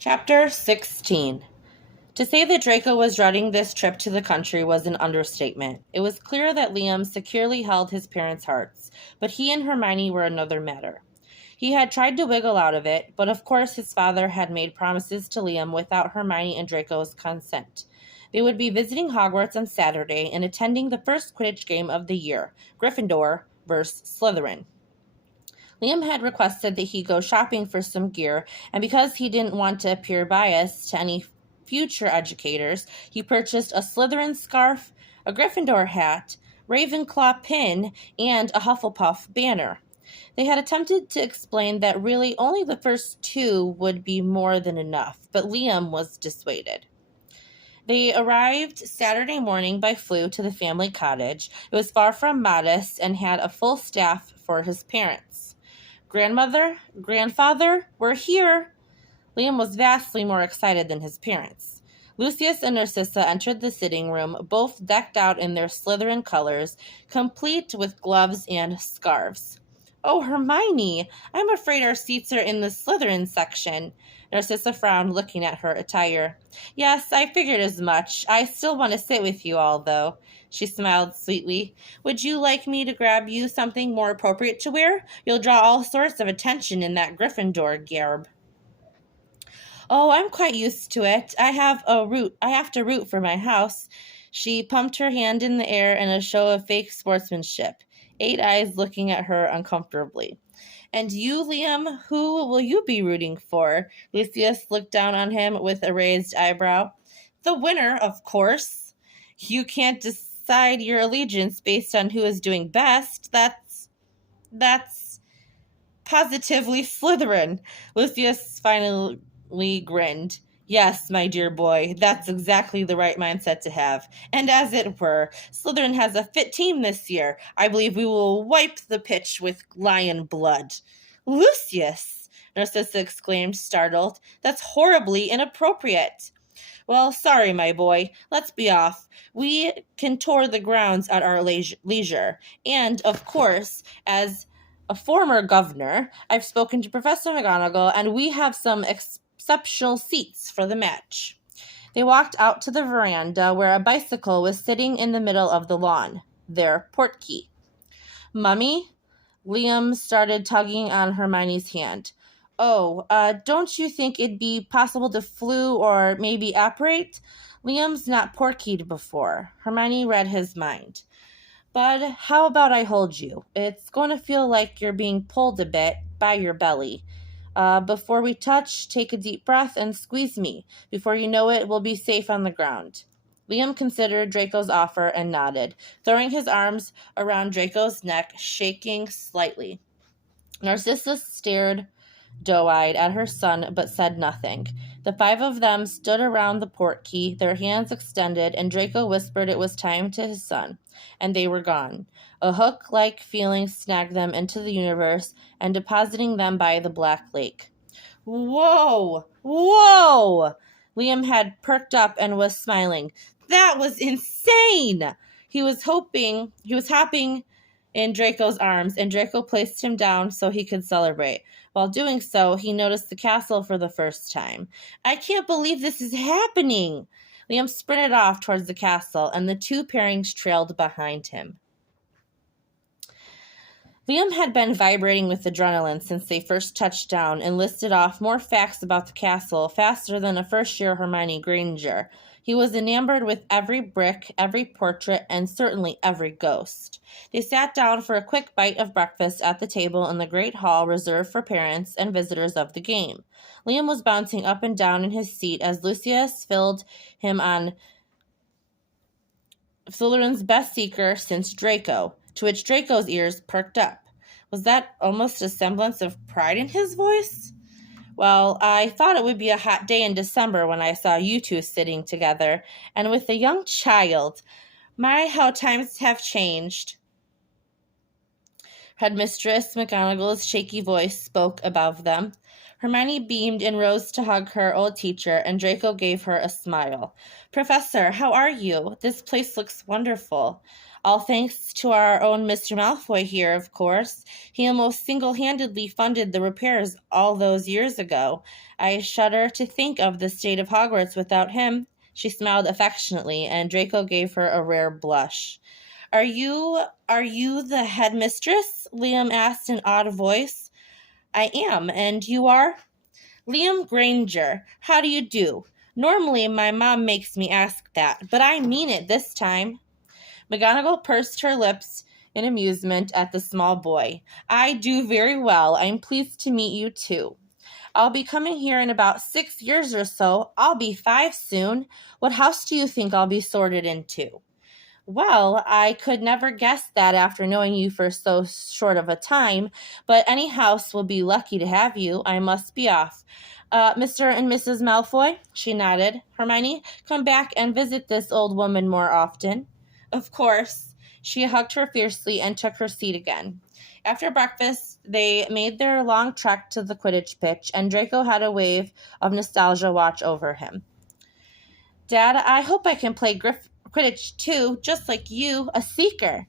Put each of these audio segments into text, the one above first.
Chapter 16. To say that Draco was dreading this trip to the country was an understatement. It was clear that Liam securely held his parents' hearts, but he and Hermione were another matter. He had tried to wiggle out of it, but of course his father had made promises to Liam without Hermione and Draco's consent. They would be visiting Hogwarts on Saturday and attending the first Quidditch game of the year, Gryffindor versus Slytherin. Liam had requested that he go shopping for some gear, and because he didn't want to appear biased to any future educators, he purchased a Slytherin scarf, a Gryffindor hat, Ravenclaw pin, and a Hufflepuff banner. They had attempted to explain that really only the first two would be more than enough, but Liam was dissuaded. They arrived Saturday morning by flu to the family cottage. It was far from modest and had a full staff for his parents. Grandmother, grandfather, we're here. Liam was vastly more excited than his parents. Lucius and Narcissa entered the sitting room, both decked out in their Slytherin colors, complete with gloves and scarves. Oh, Hermione, I'm afraid our seats are in the Slytherin section. Narcissa frowned, looking at her attire. Yes, I figured as much. I still want to sit with you all, though. She smiled sweetly. Would you like me to grab you something more appropriate to wear? You'll draw all sorts of attention in that Gryffindor garb. Oh, I'm quite used to it. I have to root for my house. She pumped her hand in the air in a show of fake sportsmanship, 8 eyes looking at her uncomfortably. And you, Liam, who will you be rooting for? Lucius looked down on him with a raised eyebrow. The winner, of course. You can't decide your allegiance based on who is doing best. That's positively Slytherin. Lucius finally grinned. Yes, my dear boy, that's exactly the right mindset to have. And as it were, Slytherin has a fit team this year. I believe we will wipe the pitch with lion blood. Lucius, Narcissa exclaimed, startled. That's horribly inappropriate. Well, sorry, my boy. Let's be off. We can tour the grounds at our leisure. And, of course, as a former governor, I've spoken to Professor McGonagall, and we have some exceptional seats for the match. They walked out to the veranda where a bicycle was sitting in the middle of the lawn, their portkey. Mummy? Liam started tugging on Hermione's hand. Oh, don't you think it'd be possible to flu or maybe apparate? Liam's not portkeyed before. Hermione read his mind. Bud, how about I hold you? It's going to feel like you're being pulled a bit by your belly. Before we touch, take a deep breath and squeeze me. Before you know it, we'll be safe on the ground. Liam considered Draco's offer and nodded, throwing his arms around Draco's neck, shaking slightly. Narcissa stared doe-eyed at her son, but said nothing. The 5 of them stood around the portkey, their hands extended, and Draco whispered it was time to his son, and they were gone. A hook-like feeling snagged them into the universe and depositing them by the Black Lake. Whoa! Whoa! Liam had perked up and was smiling. That was insane! He was hopping in Draco's arms, and Draco placed him down so he could celebrate. While doing so, he noticed the castle for the first time. I can't believe this is happening! Liam sprinted off towards the castle, and the 2 pairings trailed behind him. Liam had been vibrating with adrenaline since they first touched down and listed off more facts about the castle faster than a first-year Hermione Granger. He was enamored with every brick, every portrait, and certainly every ghost. They sat down for a quick bite of breakfast at the table in the great hall reserved for parents and visitors of the game. Liam was bouncing up and down in his seat as Lucius filled him on Slytherin's best seeker since Draco, to which Draco's ears perked up. Was that almost a semblance of pride in his voice? Well, I thought it would be a hot day in December when I saw you 2 sitting together, and with a young child. My, how times have changed. Headmistress McGonagall's shaky voice spoke above them. Hermione beamed and rose to hug her old teacher, and Draco gave her a smile. Professor, how are you? This place looks wonderful. All thanks to our own Mr. Malfoy here, of course. He almost single-handedly funded the repairs all those years ago. I shudder to think of the state of Hogwarts without him. She smiled affectionately, and Draco gave her a rare blush. Are you the headmistress? Liam asked in an odd voice. I am, and you are? Liam Granger. How do you do? Normally, my mom makes me ask that, but I mean it this time. McGonagall pursed her lips in amusement at the small boy. I do very well. I'm pleased to meet you, too. I'll be coming here in about 6 years or so. I'll be 5 soon. What house do you think I'll be sorted into? Well, I could never guess that after knowing you for so short of a time, but any house will be lucky to have you. I must be off. Mr. and Mrs. Malfoy, she nodded. Hermione, come back and visit this old woman more often. Of course. She hugged her fiercely and took her seat again. After breakfast, they made their long trek to the Quidditch pitch, and Draco had a wave of nostalgia watch over him. Dad, I hope I can play Quidditch too, just like you, a seeker.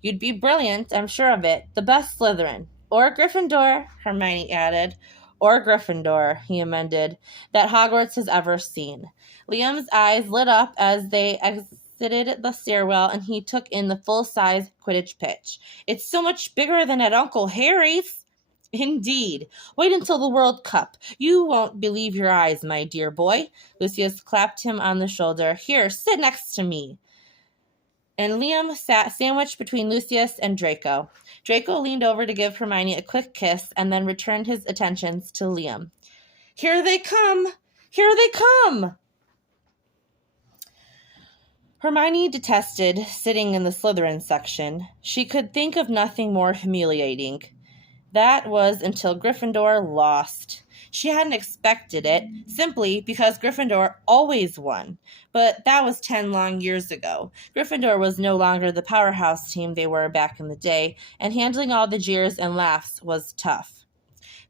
You'd be brilliant, I'm sure of it. The best Slytherin. Or Gryffindor, Hermione added. Or Gryffindor, he amended, that Hogwarts has ever seen. Liam's eyes lit up as they exited the stairwell, and he took in the full-size Quidditch pitch. It's so much bigger than at Uncle Harry's. Indeed. Wait until the World Cup. You won't believe your eyes, my dear boy. Lucius clapped him on the shoulder. Here, sit next to me. And Liam sat sandwiched between Lucius and Draco. Draco leaned over to give Hermione a quick kiss and then returned his attentions to Liam. Here they come! Here they come! Hermione detested sitting in the Slytherin section. She could think of nothing more humiliating. That was until Gryffindor lost. She hadn't expected it, simply because Gryffindor always won. But that was 10 long years ago. Gryffindor was no longer the powerhouse team they were back in the day, and handling all the jeers and laughs was tough.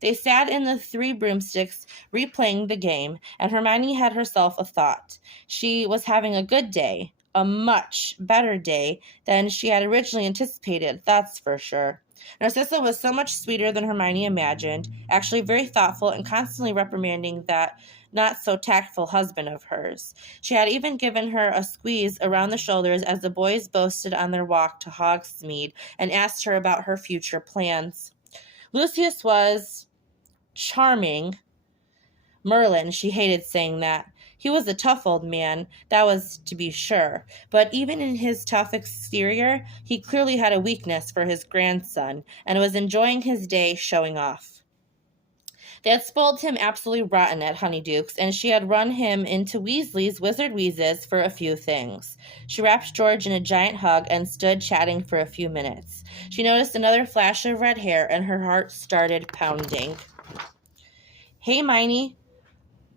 They sat in the three broomsticks, replaying the game, and Hermione had herself a thought. She was having a good day, a much better day than she had originally anticipated, that's for sure. Narcissa was so much sweeter than Hermione imagined, actually very thoughtful and constantly reprimanding that not-so-tactful husband of hers. She had even given her a squeeze around the shoulders as the boys boasted on their walk to Hogsmeade and asked her about her future plans. Lucius was charming. Merlin, she hated saying that. He was a tough old man, that was to be sure, but even in his tough exterior, he clearly had a weakness for his grandson, and was enjoying his day showing off. They had spoiled him absolutely rotten at Honeydukes, and she had run him into Weasley's Wizard Wheezes for a few things. She wrapped George in a giant hug and stood chatting for a few minutes. She noticed another flash of red hair, and her heart started pounding. Hey, Miney.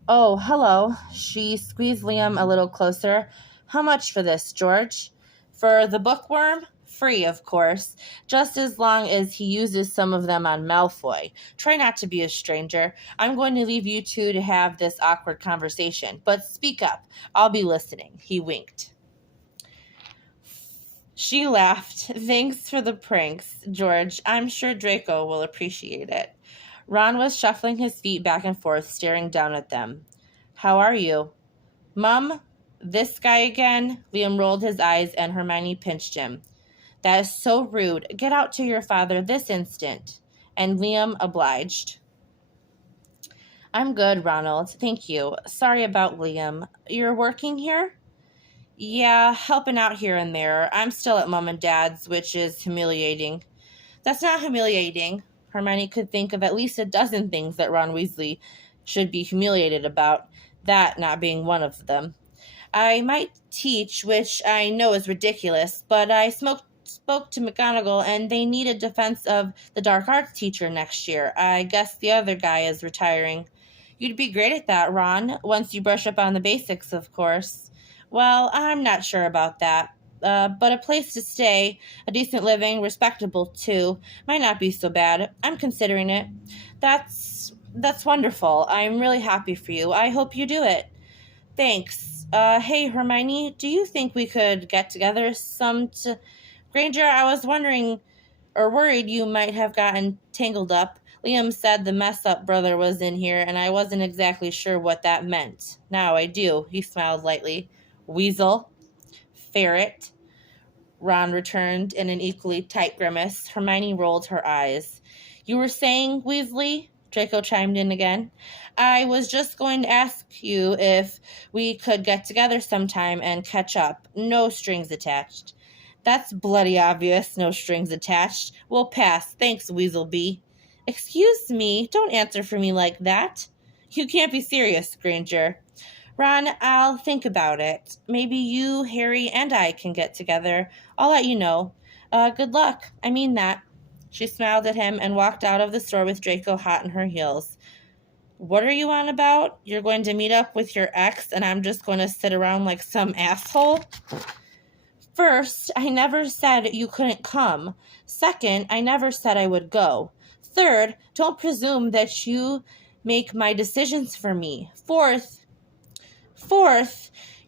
Oh, hello. She squeezed Liam a little closer. How much for this, George? For the bookworm? Free, of course, just as long as he uses some of them on Malfoy. Try not to be a stranger. I'm going to leave you two to have this awkward conversation, but speak up. I'll be listening. He winked. She laughed. Thanks for the pranks, George. I'm sure Draco will appreciate it. Ron was shuffling his feet back and forth, staring down at them. How are you? Mum? This guy again? Liam rolled his eyes and Hermione pinched him. That is so rude. Get out to your father this instant. And Liam obliged. I'm good, Ronald. Thank you. Sorry about Liam. You're working here? Yeah, helping out here and there. I'm still at Mom and Dad's, which is humiliating. That's not humiliating. Hermione could think of at least a dozen things that Ron Weasley should be humiliated about, that not being one of them. I might teach, which I know is ridiculous, but I spoke to McGonagall, and they need a defense of the dark arts teacher next year. I guess the other guy is retiring. You'd be great at that, Ron, once you brush up on the basics, of course. Well, I'm not sure about that. But a place to stay, a decent living, respectable too, might not be so bad. I'm considering it. That's That's wonderful. I'm really happy for you. I hope you do it. Thanks. Hey, Hermione, do you think we could get together Granger, I was wondering or worried you might have gotten tangled up. Liam said the mess up brother was in here, and I wasn't exactly sure what that meant. Now I do. He smiled lightly. Weasel. Ferret. Ron returned in an equally tight grimace. Hermione rolled her eyes. You were saying, Weasley? Draco chimed in again. I was just going to ask you if we could get together sometime and catch up. No strings attached. That's bloody obvious, no strings attached. We'll pass. Thanks, Weaselby. Excuse me, don't answer for me like that. You can't be serious, Granger. Ron, I'll think about it. Maybe you, Harry, and I can get together. I'll let you know. Good luck. I mean that. She smiled at him and walked out of the store with Draco hot in her heels. What are you on about? You're going to meet up with your ex and I'm just going to sit around like some asshole? First, I never said you couldn't come. Second, I never said I would go. Third, don't presume that you make my decisions for me. Fourth,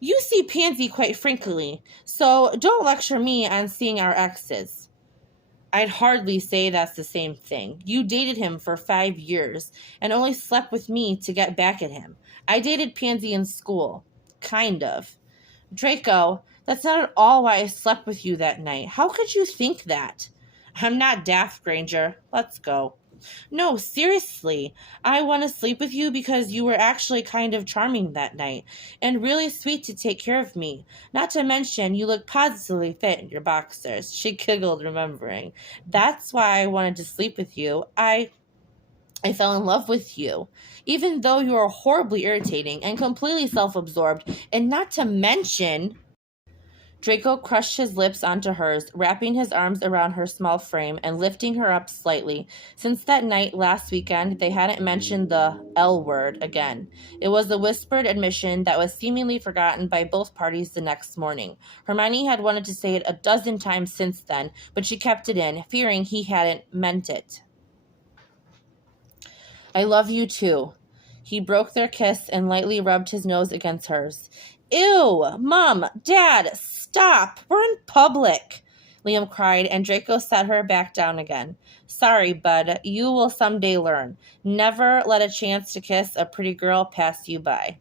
you see Pansy quite frankly, so don't lecture me on seeing our exes. I'd hardly say that's the same thing. You dated him for 5 years and only slept with me to get back at him. I dated Pansy in school. Kind of. Draco, that's not at all why I slept with you that night. How could you think that? I'm not daft, Granger. Let's go. No, seriously. I want to sleep with you because you were actually kind of charming that night and really sweet to take care of me. Not to mention, you look positively fit in your boxers. She giggled, remembering. That's why I wanted to sleep with you. I fell in love with you, even though you are horribly irritating and completely self-absorbed, and not to mention... Draco crushed his lips onto hers, wrapping his arms around her small frame and lifting her up slightly. Since that night last weekend, they hadn't mentioned the L word again. It was a whispered admission that was seemingly forgotten by both parties the next morning. Hermione had wanted to say it a dozen times since then, but she kept it in, fearing he hadn't meant it. I love you too. He broke their kiss and lightly rubbed his nose against hers. Ew! Mom! Dad! Stop! We're in public! Liam cried, and Draco set her back down again. Sorry, bud. You will someday learn. Never let a chance to kiss a pretty girl pass you by.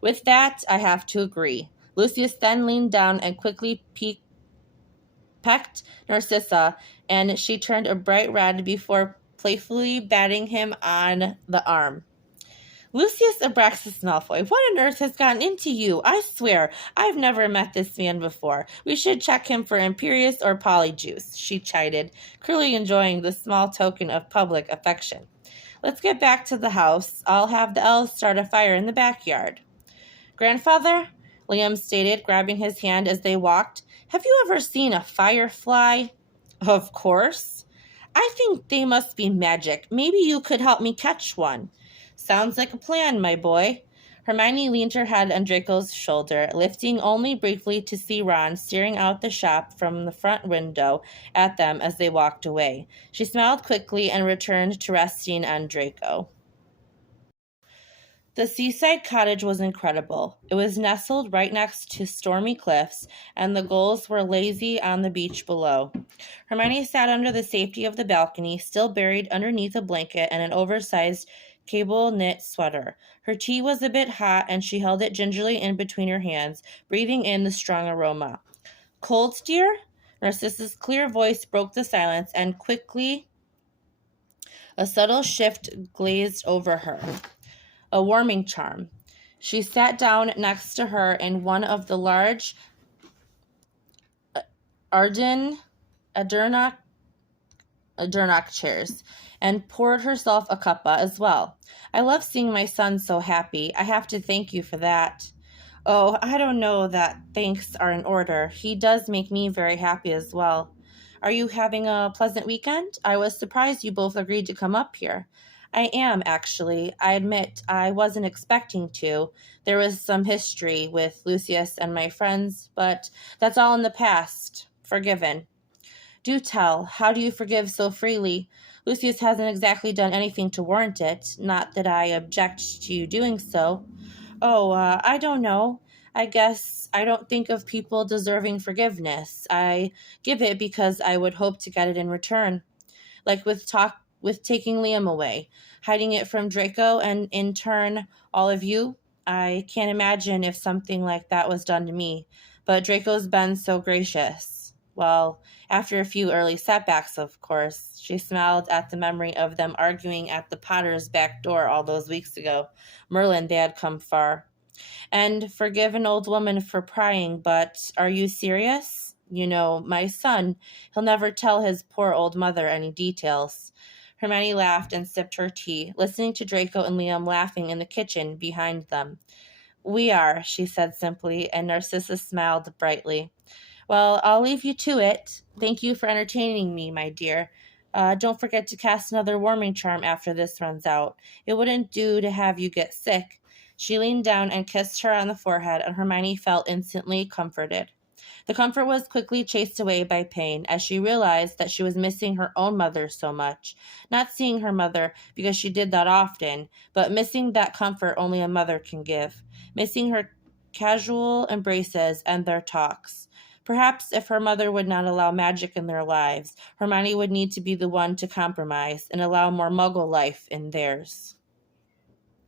With that, I have to agree. Lucius then leaned down and quickly pecked Narcissa, and she turned a bright red before playfully batting him on the arm. Lucius Abraxas Malfoy, what on earth has gotten into you? I swear, I've never met this man before. We should check him for Imperius or Polyjuice, she chided, clearly enjoying the small token of public affection. Let's get back to the house. I'll have the elves start a fire in the backyard. Grandfather, Liam stated, grabbing his hand as they walked, have you ever seen a firefly? Of course. I think they must be magic. Maybe you could help me catch one. Sounds like a plan, my boy. Hermione leaned her head on Draco's shoulder, lifting only briefly to see Ron staring out the shop from the front window at them as they walked away. She smiled quickly and returned to resting on Draco. The seaside cottage was incredible. It was nestled right next to stormy cliffs, and the gulls were lazy on the beach below. Hermione sat under the safety of the balcony, still buried underneath a blanket and an oversized cable-knit sweater. Her tea was a bit hot, and she held it gingerly in between her hands, breathing in the strong aroma. Cold, dear? Narcissa's clear voice broke the silence, and quickly a subtle shift glazed over her. A warming charm. She sat down next to her in one of the large Adirnock chairs and poured herself a cuppa as well. I love seeing my son so happy. I have to thank you for that. Oh, I don't know that thanks are in order. He does make me very happy as well. Are you having a pleasant weekend? I was surprised you both agreed to come up here. I am, actually. I admit I wasn't expecting to. There was some history with Lucius and my friends, but that's all in the past. Forgiven. Do tell, how do you forgive so freely? Lucius hasn't exactly done anything to warrant it. Not that I object to you doing so. Oh, I don't know. I guess I don't think of people deserving forgiveness. I give it because I would hope to get it in return. Like with taking Liam away, hiding it from Draco, and in turn all of you. I can't imagine if something like that was done to me, but Draco's been so gracious. Well, after a few early setbacks, of course. She smiled at the memory of them arguing at the Potter's back door all those weeks ago. Merlin, they had come far. And forgive an old woman for prying, but are you serious? You know, my son, he'll never tell his poor old mother any details. Hermione laughed and sipped her tea, listening to Draco and Liam laughing in the kitchen behind them. We are, she said simply, and Narcissa smiled brightly. Well, I'll leave you to it. Thank you for entertaining me, my dear. Don't forget to cast another warming charm after this runs out. It wouldn't do to have you get sick. She leaned down and kissed her on the forehead, and Hermione felt instantly comforted. The comfort was quickly chased away by pain as she realized that she was missing her own mother so much. Not seeing her mother because she did that often, but missing that comfort only a mother can give. Missing her casual embraces and their talks. Perhaps if her mother would not allow magic in their lives, Hermione would need to be the one to compromise and allow more muggle life in theirs.